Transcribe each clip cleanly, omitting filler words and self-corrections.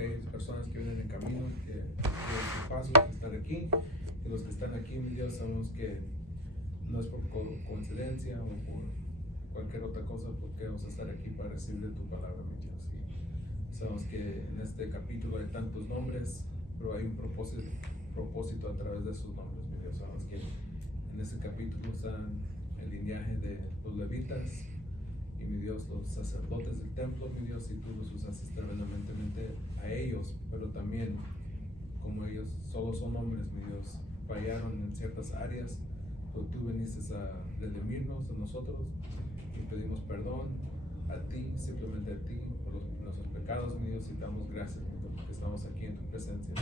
si hay personas que vienen en camino, que paso, que están aquí, y los que están aquí, mi Dios, sabemos que no es por coincidencia o por cualquier otra cosa, porque vamos a estar aquí para recibir tu palabra, mi Dios. Y sabemos que en este capítulo hay tantos nombres, pero hay un propósito a través de esos nombres, mi Dios. Sabemos que en este capítulo están el linaje de los levitas y, mi Dios, los sacerdotes del templo, mi Dios, y tú los usaste tremendamente a ellos, pero también como ellos solo son hombres, mi Dios, fallaron en ciertas áreas, pero tú viniste a redimirnos a nosotros y pedimos perdón a ti, simplemente a ti, por nuestros pecados, mi Dios, y te damos gracias, mi Dios, porque estamos aquí en tu presencia.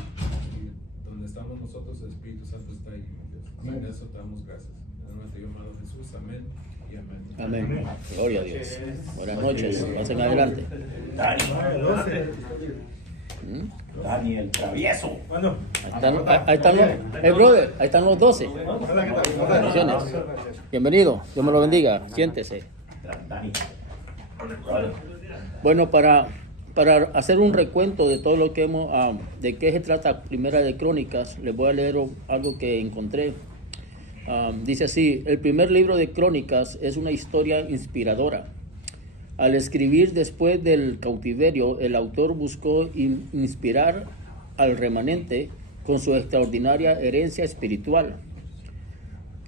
Y donde estamos nosotros, el Espíritu Santo está ahí, mi Dios. Y en eso te damos gracias. En el nombre de llamado Jesús, amén y amén. Amén. Gloria a Dios. Buenas noches. Pasen adelante. Daniel Travieso. Bueno, Ahí están los, brother, ahí están los 12. Bendiciones. Bienvenido. Dios me lo bendiga. Siéntese. Dani. Bueno, para hacer un recuento de todo lo que hemos, de qué se trata Primera de Crónicas, les voy a leer algo que encontré. Dice así: el primer libro de Crónicas es una historia inspiradora. Al escribir después del cautiverio, el autor buscó inspirar al remanente con su extraordinaria herencia espiritual.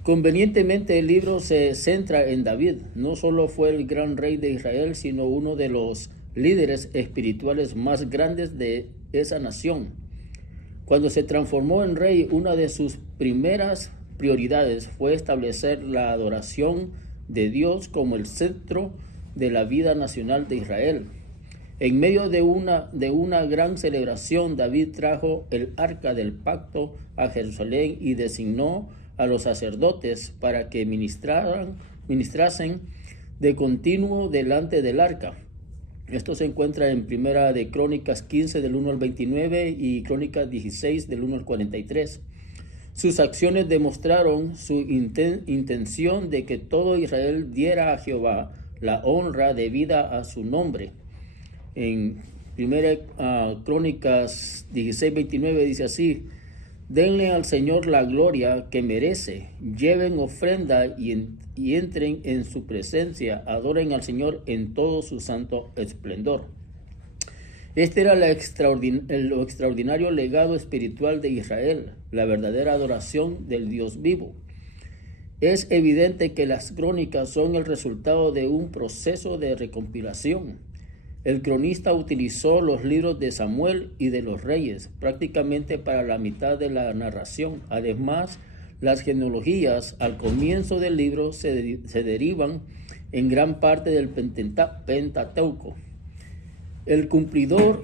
Convenientemente, el libro se centra en David. No solo fue el gran rey de Israel, sino uno de los líderes espirituales más grandes de esa nación. Cuando se transformó en rey, una de sus primeras prioridades fue establecer la adoración de Dios como el centro de la vida nacional de Israel. En medio de una gran celebración, David trajo el arca del pacto a Jerusalén y designó a los sacerdotes para que ministrasen de continuo delante del arca. Esto se encuentra en Primera de Crónicas 15 del 1 al 29 y Crónicas 16 del 1 al 43. Sus acciones demostraron su intención de que todo Israel diera a Jehová la honra debida a su nombre. En Primera Crónicas 16:29 dice así: denle al Señor la gloria que merece, lleven ofrenda y entren en su presencia, adoren al Señor en todo su santo esplendor. Este era lo extraordinario legado espiritual de Israel, la verdadera adoración del Dios vivo. Es evidente que las crónicas son el resultado de un proceso de recompilación. El cronista utilizó los libros de Samuel y de los reyes prácticamente para la mitad de la narración. Además, las genealogías al comienzo del libro se derivan en gran parte del Pentateuco. Al compilador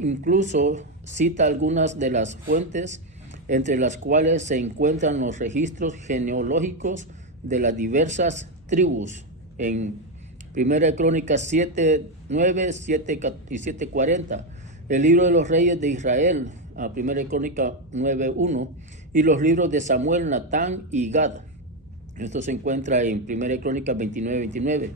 incluso cita algunas de las fuentes entre las cuales se encuentran los registros genealógicos de las diversas tribus. En 1 Crónicas 7:9, 7 y 7:40, el libro de los reyes de Israel, 1 Crónicas 9:1, y los libros de Samuel, Natán y Gad. Esto se encuentra en 1 Crónicas 29:29.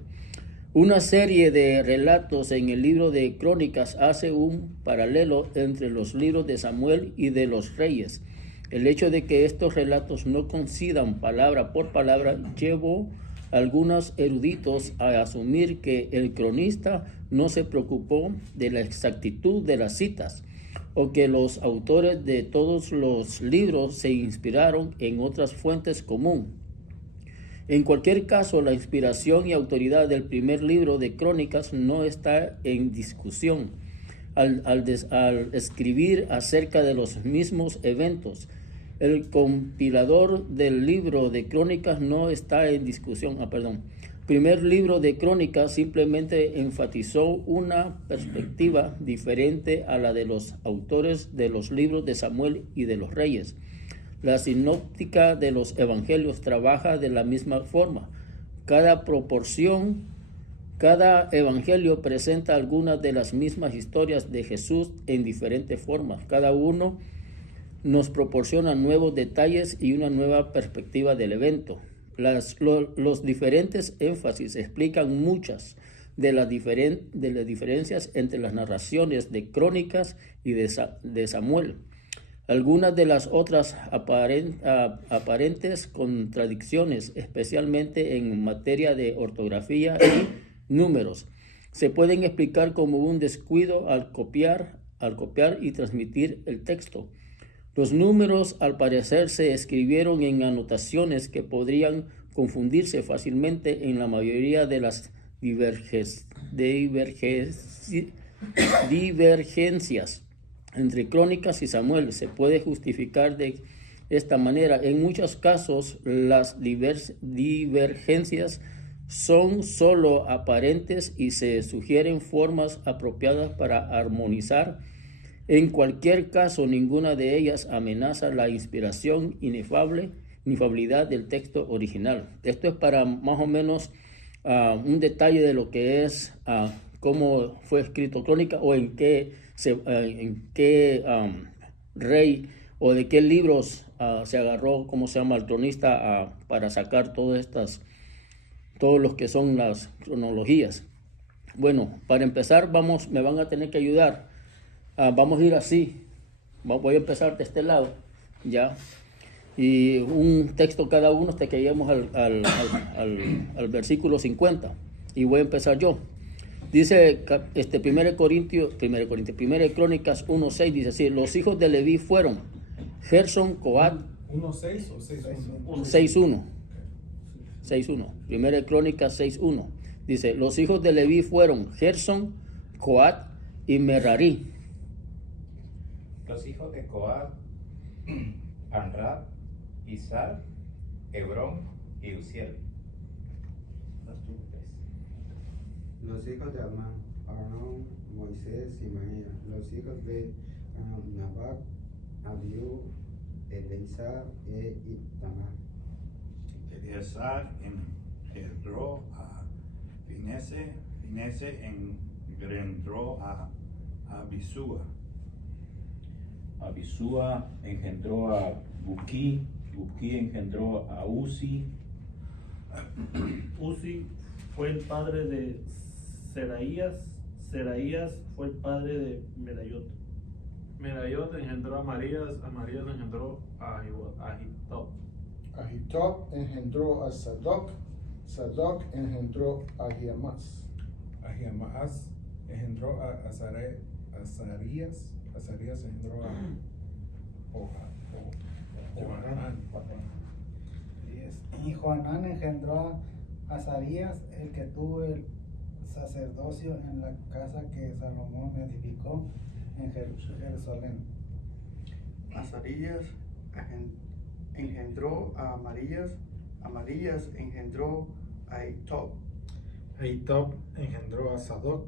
Una serie de relatos en el libro de Crónicas hace un paralelo entre los libros de Samuel y de los reyes. El hecho de que estos relatos no coincidan palabra por palabra llevó a algunos eruditos a asumir que el cronista no se preocupó de la exactitud de las citas, o que los autores de todos los libros se inspiraron en otras fuentes comunes. En cualquier caso, la inspiración y autoridad del primer libro de Crónicas no está en discusión. Al escribir acerca de los mismos eventos, el compilador del libro de Crónicas no está en discusión. Primer libro de Crónicas simplemente enfatizó una perspectiva diferente a la de los autores de los libros de Samuel y de los Reyes. La sinóptica de los evangelios trabaja de la misma forma. Cada evangelio presenta algunas de las mismas historias de Jesús en diferentes formas. Cada uno nos proporciona nuevos detalles y una nueva perspectiva del evento. Los diferentes énfasis explican muchas de las diferencias entre las narraciones de Crónicas y de Samuel. Algunas de las otras aparentes contradicciones, especialmente en materia de ortografía y números, se pueden explicar como un descuido al copiar y transmitir el texto. Los números, al parecer, se escribieron en anotaciones que podrían confundirse fácilmente en la mayoría de las divergencias entre Crónicas y Samuel. Se puede justificar de esta manera. En muchos casos, las divergencias son solo aparentes y se sugieren formas apropiadas para armonizar. En cualquier caso, ninguna de ellas amenaza la inspiración inefabilidad del texto original. Esto es para más o menos un detalle de lo que es cómo fue escrito Crónica o en qué rey o de qué libros se agarró, cómo se llama el cronista, para sacar todos los que son las cronologías. Bueno, para empezar me van a tener que ayudar. Vamos a ir así. Voy a empezar de este lado, ¿ya? Y un texto cada uno hasta que lleguemos al versículo 50. Y voy a empezar yo. Dice 1 Crónicas 1:6, dice así: los hijos de Leví fueron Gerson, Coat. 1:6 o 6:1. 6:1. 6:1. 1 Crónicas 6:1. Dice: los hijos de Leví fueron Gerson, Coat y Merari. Los hijos de Coat, Amram, Izhar, Hebrón y Uziel. Los hijos de Amán, Aarón, Moisés y María. Los hijos de Nabab, Abiú, Eleazar e Itamar. Eleazar engendró a Finese engendró a Abisúa. Abisúa engendró a Buquí engendró a Uzi. Uzi fue el padre de Seraías fue el padre de Merayot. Merayot engendró a Marías engendró a Ahitob. Ahitob engendró a Sadoc engendró a Ahimaaz. Ahimaaz engendró a Azarías engendró a Johanán. Y Johanán engendró a Azarías, el que tuvo el sacerdocio en la casa que Salomón edificó en Jerusalén. Azarías engendró a Amarías engendró a Ahitob. Ahitob engendró a Sadoc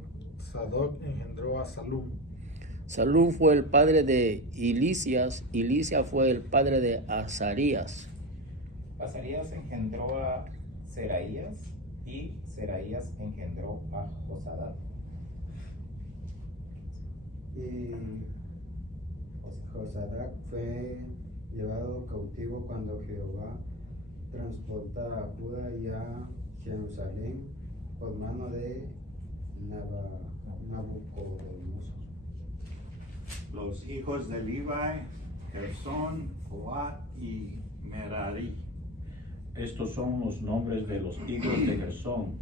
engendró a Salum. Salum fue el padre de Ilicias fue el padre de Azarías. Azarías engendró a Seraías y Seraías engendró a Josadac. Y Josadac fue llevado cautivo cuando Jehová transporta a Judá y a Jerusalén por mano de Nabucodonosor. Los hijos de Levi, Gersón, Coat y Merari. Estos son los nombres de los hijos de Gersón: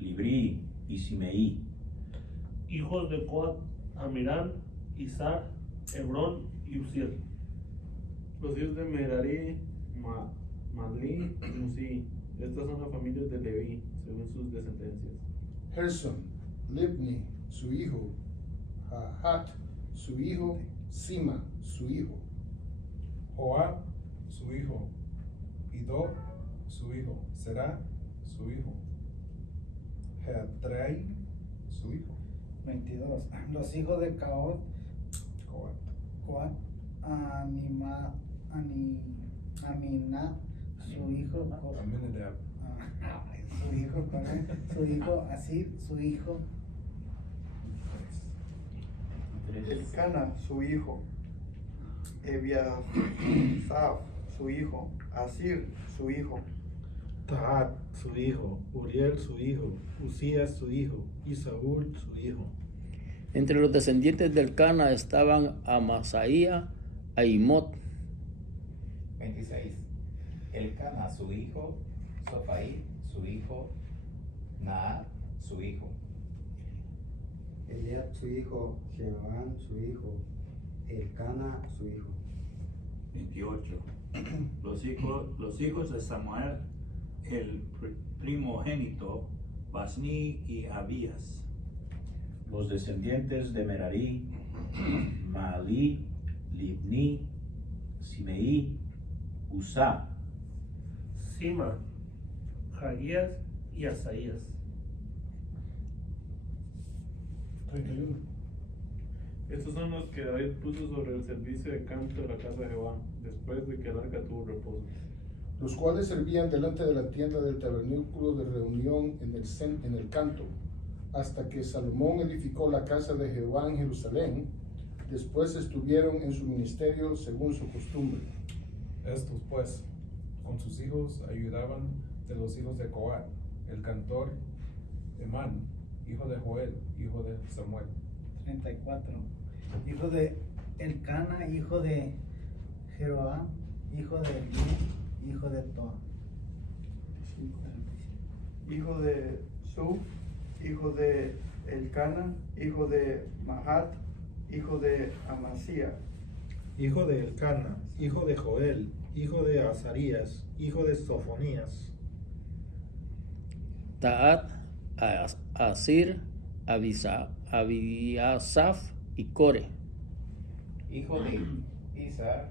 Libri y Simeí. Hijos de Coat, Amiram, Izhar, Hebrón y Uziel. Los hijos de Merari, Mahli y Musi. Estas son las familias de Leví, según sus descendencias. Gerson, Libni, su hijo, Jahat, su hijo, Sima, su hijo, Joab, su hijo, Ido, su hijo, Será, su hijo, Jatrai, su hijo. 22. Los hijos de Coat, Aminá, su hijo, Aminadab. su hijo Asir, su hijo Elcana, su hijo, Ebiasaf, su hijo, Asir, su hijo, Tahat, su hijo, Uriel, su hijo, Usías, su hijo, y Saúl, su hijo. Entre los descendientes del Cana estaban Amasaía, Ahimot, 26. Elcana, su hijo, Sofaí, su hijo, Naat, su hijo. Eliab, su hijo, Jeroán, su hijo, Elcana, su hijo. 28. Los hijos de Samuel, el primogénito, Basni y Abías. Los descendientes de Merari, Mahli, Libni, Simeí, Usá. Sima, Hagías y Asaías. 31. Estos son los que David puso sobre el servicio de canto de la casa de Jehová, después de que el arca tuvo reposo. Los cuales servían delante de la tienda del tabernáculo de reunión en el canto, hasta que Salomón edificó la casa de Jehová en Jerusalén. Después estuvieron en su ministerio según su costumbre. Estos pues, con sus hijos, ayudaban de los hijos de Coat, el cantor Emán, hijo de Joel, hijo de Samuel. 34. Hijo de Elcana, hijo de Jeroam, hijo de Elí, hijo de Toa. hijo de Suf, hijo de Elcana, hijo de Mahat, hijo de Amasía. Hijo de Elcana, hijo de Joel, hijo de Azarías, hijo de Sofonías. Taat, Asir, Abiasaf y Core. Hijo de Isaac,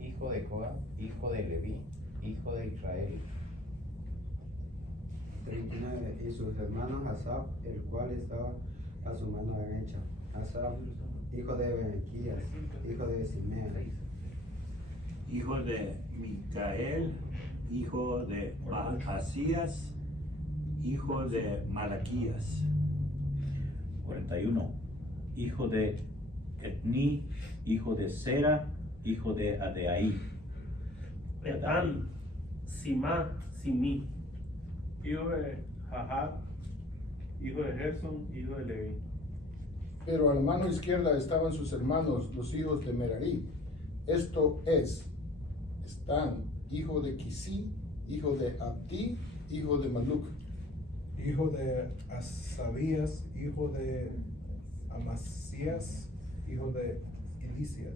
hijo de Coat, hijo de Leví, hijo de Israel. 39. Y sus hermanos Asaf, el cual estaba a su mano derecha. Asaf, hijo de Berequías, hijo de Simea. Hijo de Micael, hijo de Asías, hijo de Malaquías. 41. Hijo de Etni, hijo de Sera, hijo de Adeaí. Etán, Simá, Simí. Hijo de Jahat, hijo de Gerson, hijo de Leví. Pero a la mano izquierda estaban sus hermanos, los hijos de Merari. Esto es, Están, hijo de Quisí, hijo de Abdi, hijo de Maluc. Hijo de Asabías, hijo de Amasías, hijo de Ilcias.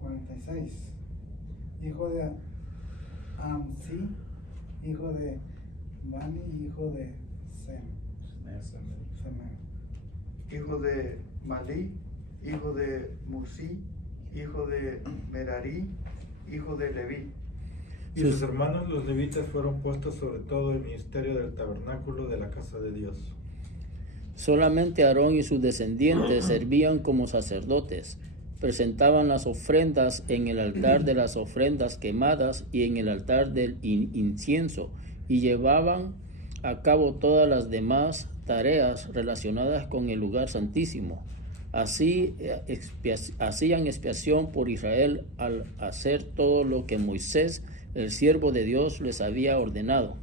46. Hijo de Amsi, hijo de Bani, hijo de Semer. Hijo de Malí, hijo de Musi, hijo de Merari, hijo de Leví. Y sus hermanos los levitas fueron puestos sobre todo el ministerio del tabernáculo de la casa de Dios. Solamente Aarón y sus descendientes servían como sacerdotes. Presentaban las ofrendas en el altar de las ofrendas quemadas y en el altar del incienso, y llevaban a cabo todas las demás tareas relacionadas con el lugar santísimo. Así hacían expiación por Israel al hacer todo lo que Moisés, el siervo de Dios, les había ordenado.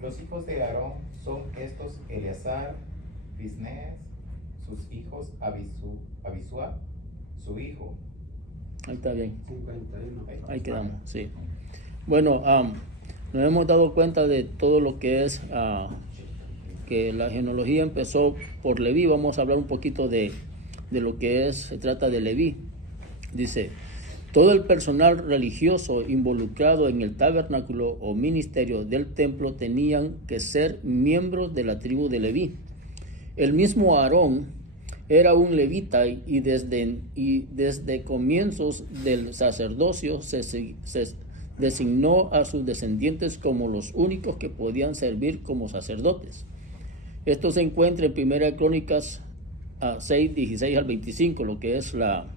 Los hijos de Aarón son estos: Eleazar, Fisnees, sus hijos Abisua, su hijo. Ahí está bien. 51. Ahí quedamos, sí. Bueno, nos hemos dado cuenta de todo lo que es que la genealogía empezó por Leví. Vamos a hablar un poquito de lo que se trata de Leví. Dice: todo el personal religioso involucrado en el tabernáculo o ministerio del templo tenían que ser miembros de la tribu de Leví. El mismo Aarón era un levita y desde comienzos del sacerdocio se designó a sus descendientes como los únicos que podían servir como sacerdotes. Esto se encuentra en 1 Crónicas 6, 16 al 25, lo que es la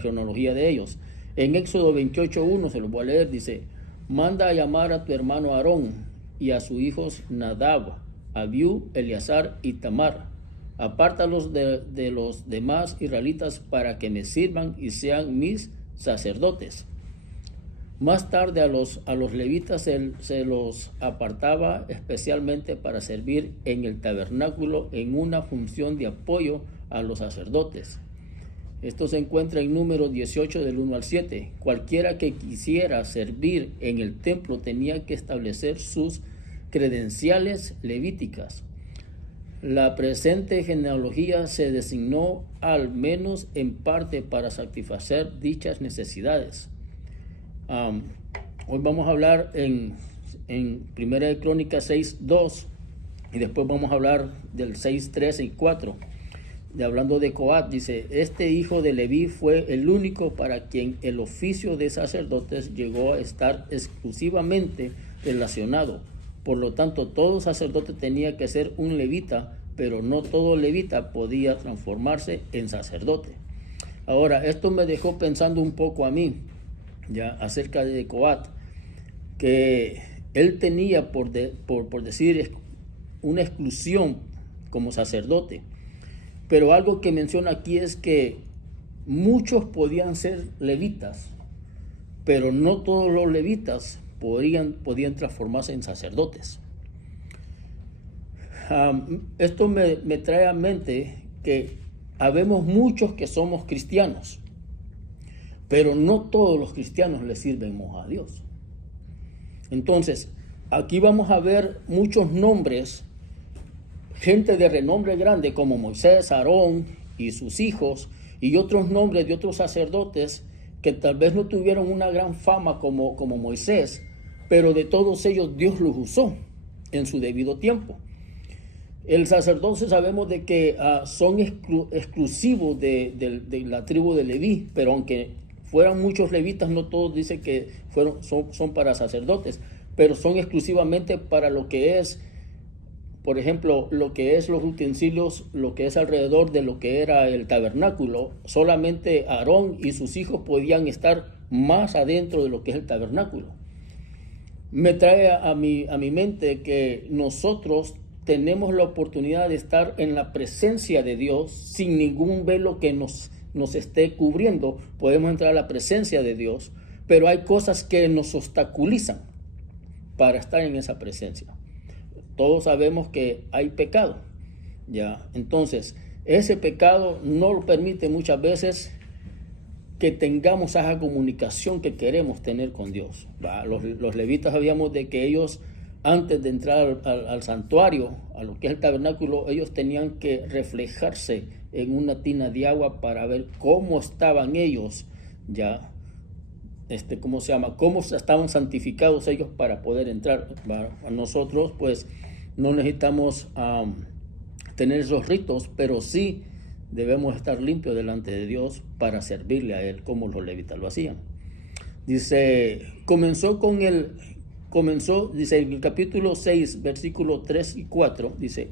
cronología de ellos. En Éxodo 28:1, se lo voy a leer, dice: manda a llamar a tu hermano Aarón y a sus hijos Nadab, Abiú, Eleazar y Tamar. Apártalos de los demás israelitas para que me sirvan y sean mis sacerdotes. Más tarde a los levitas se los apartaba especialmente para servir en el tabernáculo en una función de apoyo a los sacerdotes. Esto se encuentra en Números 18 del 1 al 7. Cualquiera que quisiera servir en el templo tenía que establecer sus credenciales levíticas. La presente genealogía se designó al menos en parte para satisfacer dichas necesidades. Hoy vamos a hablar en 1 de Crónicas 6:2 y después vamos a hablar del 6:3 y 4. Hablando de Coat, dice: este hijo de Leví fue el único para quien el oficio de sacerdotes llegó a estar exclusivamente relacionado. Por lo tanto, todo sacerdote tenía que ser un levita, pero no todo levita podía transformarse en sacerdote. Ahora, esto me dejó pensando un poco a mí, ya acerca de Coat, que él tenía, por decir, una exclusión como sacerdote. Pero algo que menciona aquí es que muchos podían ser levitas, pero no todos los levitas podían transformarse en sacerdotes. Esto me trae a mente que habemos muchos que somos cristianos, pero no todos los cristianos le sirvemos a Dios. Entonces, aquí vamos a ver muchos nombres, gente de renombre grande como Moisés, Aarón y sus hijos, y otros nombres de otros sacerdotes que tal vez no tuvieron una gran fama como Moisés, pero de todos ellos Dios los usó en su debido tiempo. El sacerdocio sabemos de que son exclusivos de la tribu de Leví, pero aunque fueran muchos levitas, no todos dicen que son para sacerdotes, pero son exclusivamente para lo que es, por ejemplo, lo que es los utensilios, lo que es alrededor de lo que era el tabernáculo. Solamente Aarón y sus hijos podían estar más adentro de lo que es el tabernáculo. Me trae a mi mente que nosotros tenemos la oportunidad de estar en la presencia de Dios sin ningún velo que nos esté cubriendo. Podemos entrar a la presencia de Dios, pero hay cosas que nos obstaculizan para estar en esa presencia. Todos sabemos que hay pecado, ¿ya? Entonces, ese pecado no lo permite muchas veces que tengamos esa comunicación que queremos tener con Dios, ¿va? Los levitas sabíamos de que ellos, antes de entrar al santuario, a lo que es el tabernáculo, ellos tenían que reflejarse en una tina de agua para ver cómo estaban ellos, ¿ya? ¿Cómo se llama? Cómo estaban santificados ellos para poder entrar. A nosotros, pues, no necesitamos tener esos ritos, pero sí debemos estar limpios delante de Dios para servirle a Él, como los levitas lo hacían. Dice, dice en el capítulo 6, versículos 3 y 4, dice: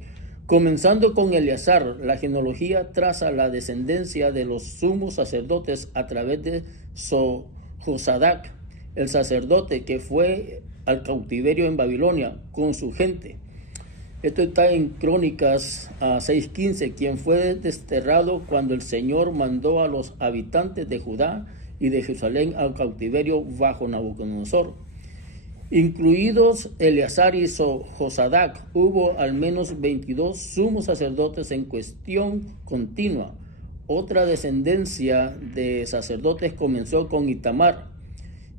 comenzando con Eleazar, la genealogía traza la descendencia de los sumos sacerdotes a través de Josadac, el sacerdote que fue al cautiverio en Babilonia con su gente. Esto está en Crónicas 6:15, quien fue desterrado cuando el Señor mandó a los habitantes de Judá y de Jerusalén al cautiverio bajo Nabucodonosor. Incluidos Eleazar y Josadac, hubo al menos 22 sumos sacerdotes en cuestión continua. Otra descendencia de sacerdotes comenzó con Itamar,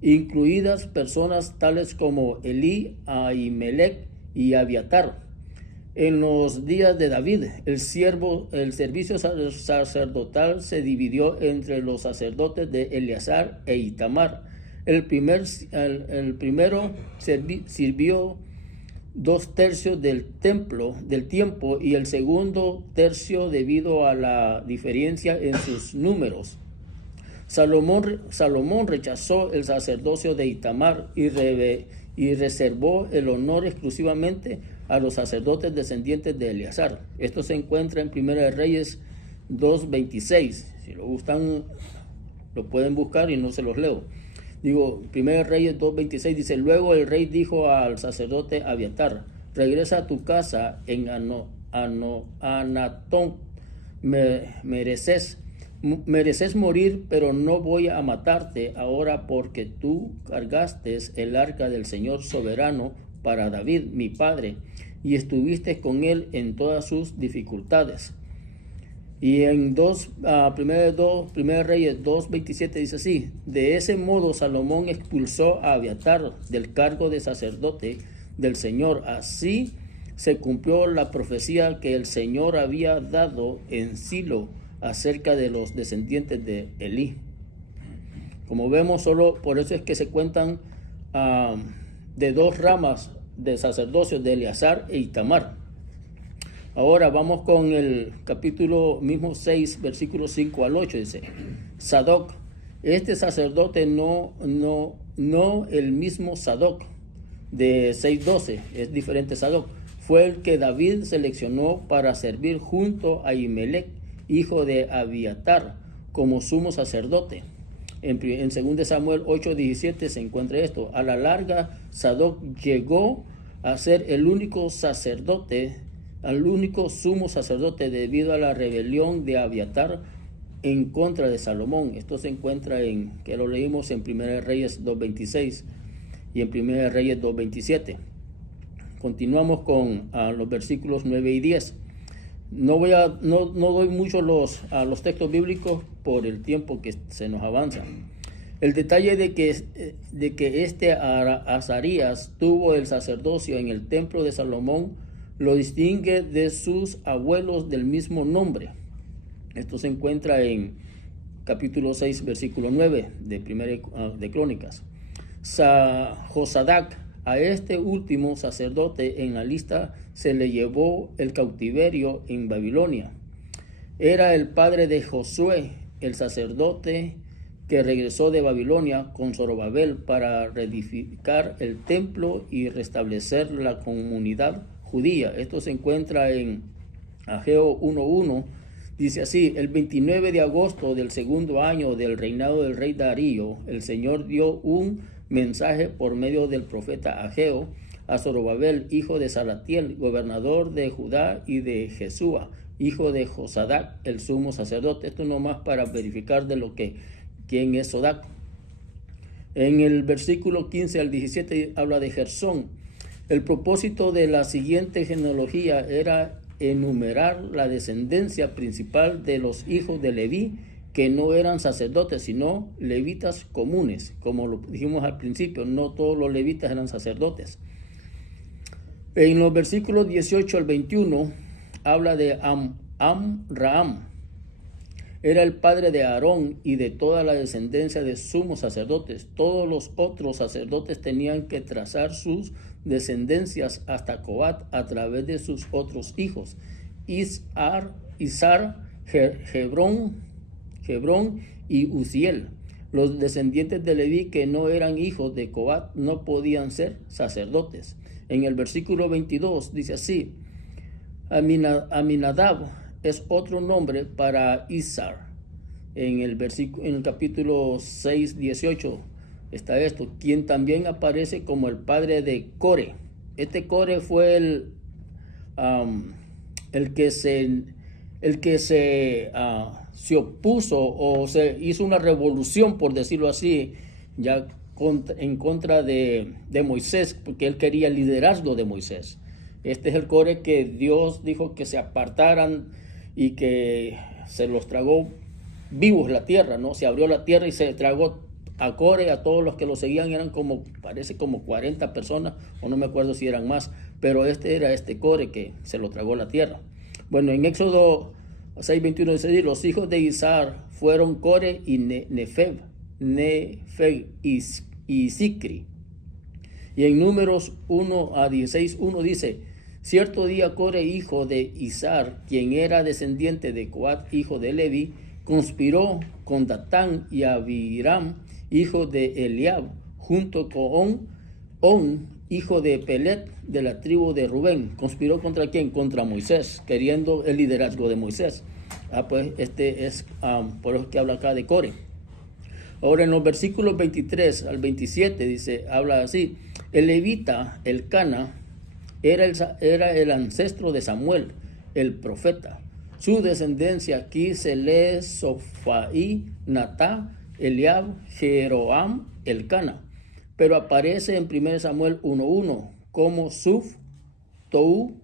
incluidas personas tales como Elí, Ahimelech y Abiatar. En los días de David, el servicio sacerdotal se dividió entre los sacerdotes de Eleazar e Itamar. El primero sirvió 2/3 del tiempo y el segundo tercio debido a la diferencia en sus números. Salomón rechazó el sacerdocio de Itamar y reservó el honor exclusivamente a los sacerdotes descendientes de Eleazar. Esto se encuentra en 1 de Reyes 2:26. Si lo gustan, lo pueden buscar y no se los leo. 1 de Reyes 2:26 dice: luego el rey dijo al sacerdote Abiatar: regresa a tu casa en Anatón Mereces, mereces morir, pero no voy a matarte ahora porque tú cargaste el arca del Señor soberano para David, mi padre, y estuviste con él en todas sus dificultades. Y en 1 Reyes 2:27 dice así: de ese modo Salomón expulsó a Abiatar del cargo de sacerdote del Señor. Así se cumplió la profecía que el Señor había dado en Silo acerca de los descendientes de Elí. Como vemos, solo por eso es que se cuentan de dos ramas de sacerdocio, de Eleazar e Itamar. Ahora vamos con el capítulo mismo 6, versículos 5 al 8. Dice: Sadoc, este sacerdote no el mismo Sadoc de 6:12, es diferente Sadoc. Fue el que David seleccionó para servir junto a Ahimelech, hijo de Abiatar, como sumo sacerdote. En 2 Samuel 8:17 se encuentra esto. A la larga, Sadoc llegó a ser el único sumo sacerdote debido a la rebelión de Abiatar en contra de Salomón. Esto se encuentra que lo leímos en 1 Reyes 2:26 y en 1 Reyes 2:27. Continuamos con los versículos 9 y 10. No doy mucho los textos bíblicos por el tiempo que se nos avanza. El detalle de que este Azarías tuvo el sacerdocio en el templo de Salomón lo distingue de sus abuelos del mismo nombre. Esto se encuentra en capítulo 6, versículo 9 de Crónicas. Josadac, a este último sacerdote en la lista se le llevó el cautiverio en Babilonia. Era el padre de Josué, el sacerdote que regresó de Babilonia con Zorobabel para reedificar el templo y restablecer la comunidad judía. Esto se encuentra en Ageo 1:1. Dice así: el 29 de agosto del segundo año del reinado del rey Darío, el Señor dio un mensaje por medio del profeta Ageo a Zorobabel, hijo de Salatiel, gobernador de Judá, y de Jesúa, hijo de Josadac, el sumo sacerdote. Esto nomás para verificar quién es Sodac. En el versículo 15 al 17 habla de Gersón. El propósito de la siguiente genealogía era enumerar la descendencia principal de los hijos de Leví, que no eran sacerdotes, sino levitas comunes. Como lo dijimos al principio, no todos los levitas eran sacerdotes. En los versículos 18 al 21 habla de Amram. Era el padre de Aarón y de toda la descendencia de sumos sacerdotes. Todos los otros sacerdotes tenían que trazar sus descendencias hasta Coat a través de sus otros hijos: Isar, Hebrón y Uziel. Los descendientes de Leví que no eran hijos de Coat no podían ser sacerdotes. En el versículo 22 dice así: Aminadab es otro nombre para Isar. En el capítulo 6, 18 está esto: quien también aparece como el padre de Core. Este Core fue el que se opuso o se hizo una revolución, por decirlo así, ya en contra de Moisés, porque él quería el liderazgo de Moisés. Este es el Core que Dios dijo que se apartaran y que se los tragó vivos la tierra, ¿no? Se abrió la tierra y se tragó a Core, a todos los que lo seguían. Eran parece como 40 personas, o no me acuerdo si eran más, pero era este Core que se lo tragó la tierra. Bueno, en Éxodo 6:21 dice: los hijos de Isar fueron Core y Nefeg y Sicri. Y en Números 1 a 16:1 dice: cierto día Core, hijo de Isar, quien era descendiente de Coat, hijo de Levi, conspiró con Datán y Abiram, hijo de Eliab, junto con On, hijo de Pelet, de la tribu de Rubén. ¿Conspiró contra quién? Contra Moisés, queriendo el liderazgo de Moisés. Pues este es por eso que habla acá de Core. Ahora en los versículos 23 al 27 habla así: el levita, el Cana, era el ancestro de Samuel, el profeta. Su descendencia aquí se lee Sofaí, Natá, Eliab, Jeroam, Elcana. Pero aparece en 1 Samuel 1:1 como Suf, Tou,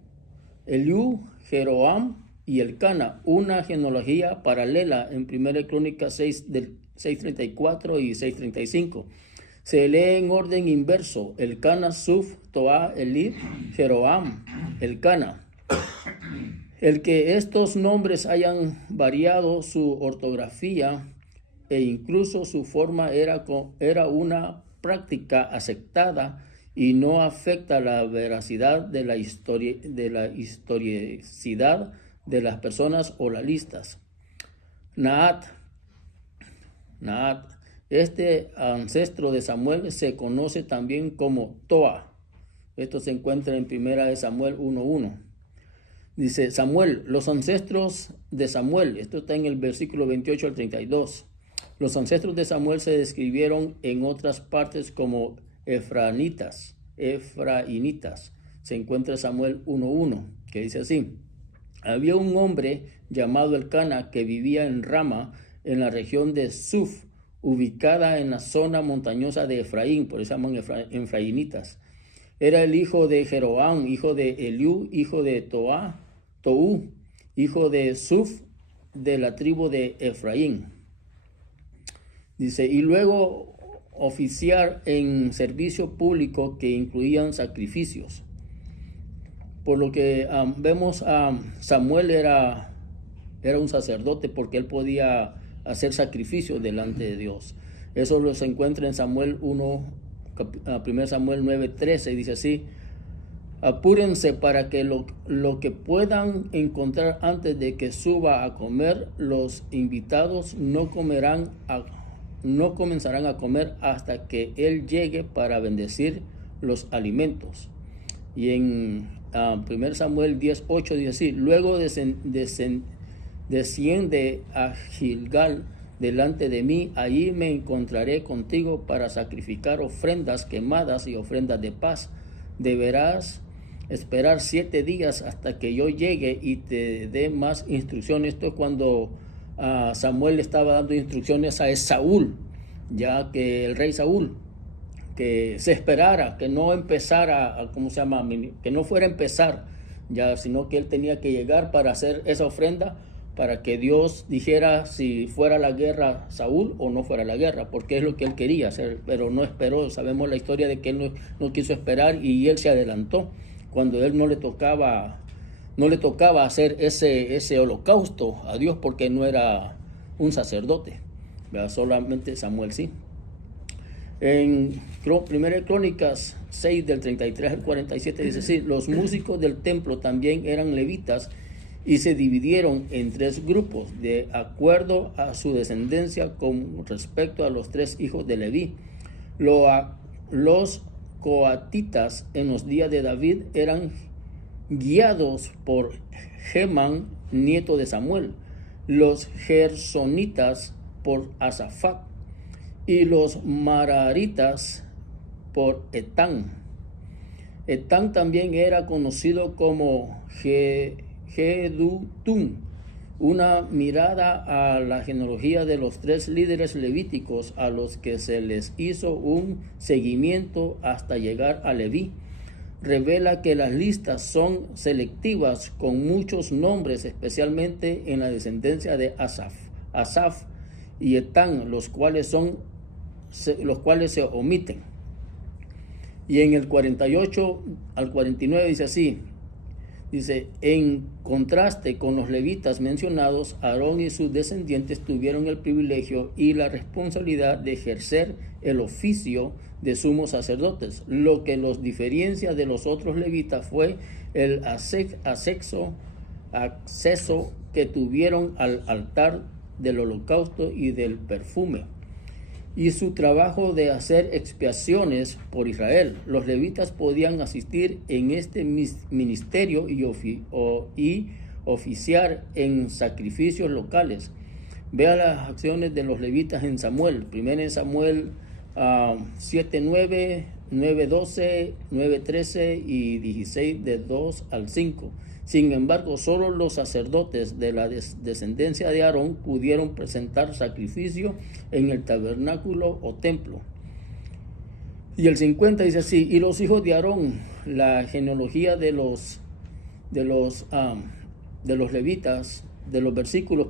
Eliú, Jeroam y Elcana, una genealogía paralela en 1 Crónicas 6:34 y 6:35. Se lee en orden inverso: Elcana, Suf, Toá, Elib, Jeroam, Elcana. El que estos nombres hayan variado su ortografía e incluso su forma era una práctica aceptada y no afecta la veracidad de la historicidad de las personas oralistas. Naat, este ancestro de Samuel, se conoce también como Toa. Esto se encuentra en 1 Samuel 1:1. Dice Samuel, los ancestros de Samuel, esto está en el versículo 28 al 32. Los ancestros de Samuel se describieron en otras partes como efraínitas. Se encuentra Samuel 1:1, que dice así: había un hombre llamado Elcana que vivía en Rama, en la región de Suf, ubicada en la zona montañosa de Efraín, por eso se llaman efraínitas. Era el hijo de Jeroam, hijo de Eliú, hijo de Toú, hijo de Suf, de la tribu de Efraín. Dice, y luego oficiar en servicio público que incluían sacrificios. Por lo que vemos, Samuel era un sacerdote porque él podía hacer sacrificios delante de Dios. Eso lo se encuentra en Samuel 1 Samuel 9:13, dice así: apúrense para que lo que puedan encontrar antes de que suba a comer. Los invitados no comenzarán a comer hasta que él llegue para bendecir los alimentos. Y en 1 Samuel 10:8 dice así: luego desciende a Gilgal delante de mí, allí me encontraré contigo para sacrificar ofrendas quemadas y ofrendas de paz. Deberás esperar 7 días hasta que yo llegue y te dé más instrucciones. Esto es cuando Samuel estaba dando instrucciones a Saúl, ya que el rey Saúl, que se esperara, que no empezara, que no fuera a empezar ya, sino que él tenía que llegar para hacer esa ofrenda, para que Dios dijera si fuera la guerra Saúl o no fuera la guerra, porque es lo que él quería hacer, pero no esperó. Sabemos la historia de que él no quiso esperar y él se adelantó cuando él no le tocaba hacer ese holocausto a Dios, porque no era un sacerdote, ¿verdad? Solamente Samuel sí. En 1 Crónicas 6 del 33 al 47 dice así: los músicos del templo también eran levitas y se dividieron en 3 grupos de acuerdo a su descendencia con respecto a los 3 hijos de Leví. Los coatitas en los días de David eran guiados por Gemán, nieto de Samuel, los gersonitas por Asafat y los mararitas por Etán. Etán también era conocido como Jedutún. Una mirada a la genealogía de los 3 líderes levíticos a los que se les hizo un seguimiento hasta llegar a Leví revela que las listas son selectivas con muchos nombres, especialmente en la descendencia de Asaf y Etán, los cuales se omiten. Y en el 48 al 49 dice así: dice, en contraste con los levitas mencionados, Aarón y sus descendientes tuvieron el privilegio y la responsabilidad de ejercer el oficio de sumos sacerdotes. Lo que los diferencia de los otros levitas fue el acceso que tuvieron al altar del holocausto y del perfume, y su trabajo de hacer expiaciones por Israel. Los levitas podían asistir en este ministerio y oficiar en sacrificios locales. Vea las acciones de los levitas en Samuel. 1 Samuel 7:9, 9:12, 9:13 y 16 de 2 al 5. Sin embargo, solo los sacerdotes de la descendencia de Aarón pudieron presentar sacrificio en el tabernáculo o templo. Y el 50 dice así: y los hijos de Aarón, la genealogía de los levitas, de los versículos,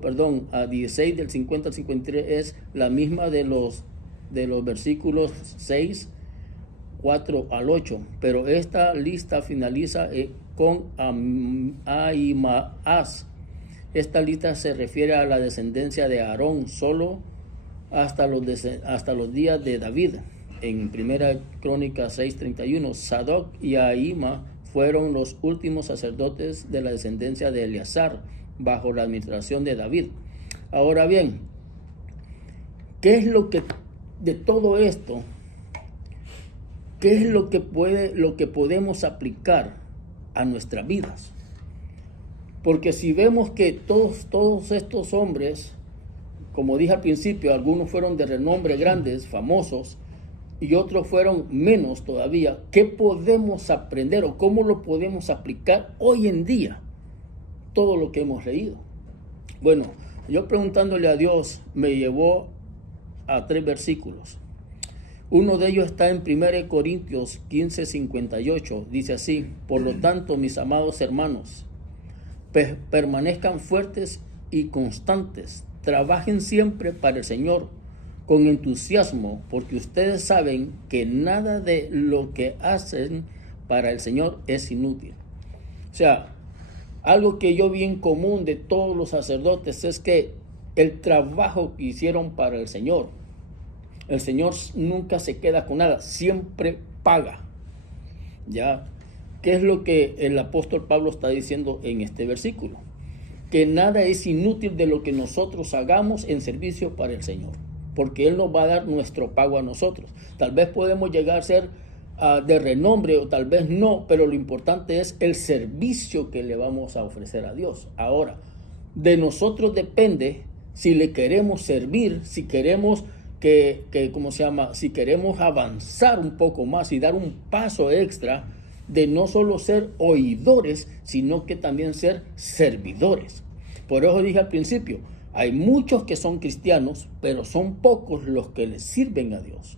a 16 del 50 al 53 es la misma de los versículos 6, 4 al 8, pero esta lista finaliza con Ahimaas. Esta lista se refiere a la descendencia de Aarón solo hasta los días de David. En 1 Crónicas 6:31, Sadoc y Ahima fueron los últimos sacerdotes de la descendencia de Eleazar bajo la administración de David. Ahora bien, ¿qué es lo que de todo esto? ¿Qué es lo que podemos aplicar a nuestras vidas? Porque si vemos que todos estos hombres, como dije al principio, algunos fueron de renombre grandes, famosos, y otros fueron menos todavía, ¿qué podemos aprender o cómo lo podemos aplicar hoy en día? Todo lo que hemos leído. Bueno, yo preguntándole a Dios me llevó a 3 versículos. Uno de ellos está en 1 Corintios 15:58. Dice así: por lo tanto, mis amados hermanos, permanezcan fuertes y constantes. Trabajen siempre para el Señor con entusiasmo, porque ustedes saben que nada de lo que hacen para el Señor es inútil. O sea, algo que yo vi en común de todos los sacerdotes es que el trabajo que hicieron para el Señor nunca se queda con nada, siempre paga. ¿Ya? ¿Qué es lo que el apóstol Pablo está diciendo en este versículo? Que nada es inútil de lo que nosotros hagamos en servicio para el Señor, porque Él nos va a dar nuestro pago a nosotros. Tal vez podemos llegar a ser de renombre o tal vez no, pero lo importante es el servicio que le vamos a ofrecer a Dios. Ahora, de nosotros depende si le queremos servir, si queremos si queremos avanzar un poco más y dar un paso extra de no solo ser oidores, sino que también ser servidores. Por eso dije al principio, hay muchos que son cristianos, pero son pocos los que les sirven a Dios.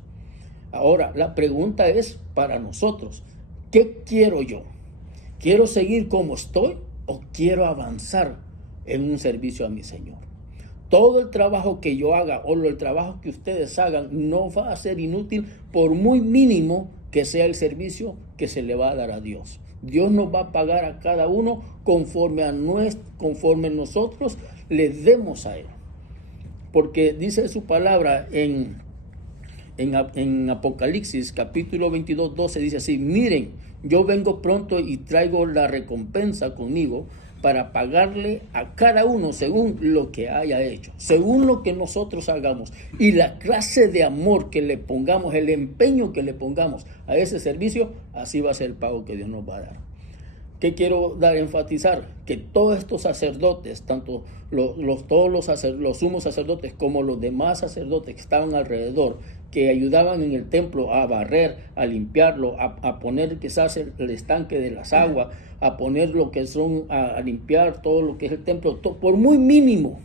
Ahora, la pregunta es para nosotros: ¿qué quiero yo? ¿Quiero seguir como estoy o quiero avanzar en un servicio a mi Señor? Todo el trabajo que yo haga o el trabajo que ustedes hagan no va a ser inútil por muy mínimo que sea el servicio que se le va a dar a Dios. Dios nos va a pagar a cada uno conforme nosotros le demos a Él. Porque dice su palabra en Apocalipsis capítulo 22, 12, dice así: miren, yo vengo pronto y traigo la recompensa conmigo para pagarle a cada uno según lo que haya hecho, según lo que nosotros hagamos y la clase de amor que le pongamos, el empeño que le pongamos a ese servicio, así va a ser el pago que Dios nos va a dar. ¿Qué quiero enfatizar? Que todos estos sacerdotes, tanto los sumos sacerdotes como los demás sacerdotes que estaban alrededor, que ayudaban en el templo a barrer, a limpiarlo, a poner quizás el estanque de las aguas, a poner lo que son, a limpiar todo lo que es el templo, por muy mínimo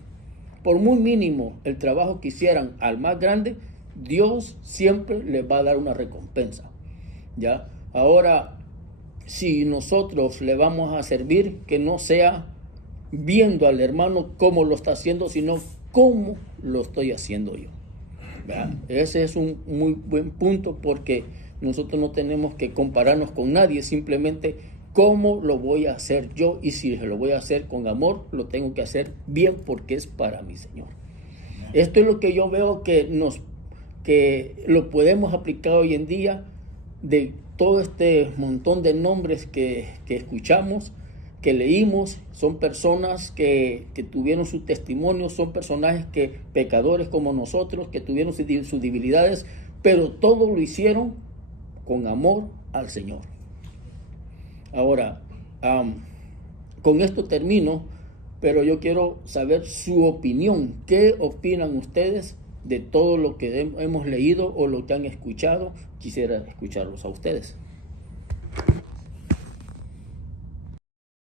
el trabajo que hicieran al más grande, Dios siempre les va a dar una recompensa. ¿Ya? Ahora, si nosotros le vamos a servir, que no sea viendo al hermano cómo lo está haciendo, sino cómo lo estoy haciendo yo. ¿Verdad? Ese es un muy buen punto, porque nosotros no tenemos que compararnos con nadie, simplemente cómo lo voy a hacer yo, y si lo voy a hacer con amor, lo tengo que hacer bien porque es para mi Señor. Esto es lo que yo veo que lo podemos aplicar hoy en día de todo este montón de nombres que escuchamos, que leímos. Son personas que tuvieron su testimonio, son personajes pecadores como nosotros, que tuvieron sus debilidades, pero todo lo hicieron con amor al Señor. Ahora, con esto termino, pero yo quiero saber su opinión. ¿Qué opinan ustedes de todo lo que hemos leído o lo que han escuchado? Quisiera escucharlos a ustedes.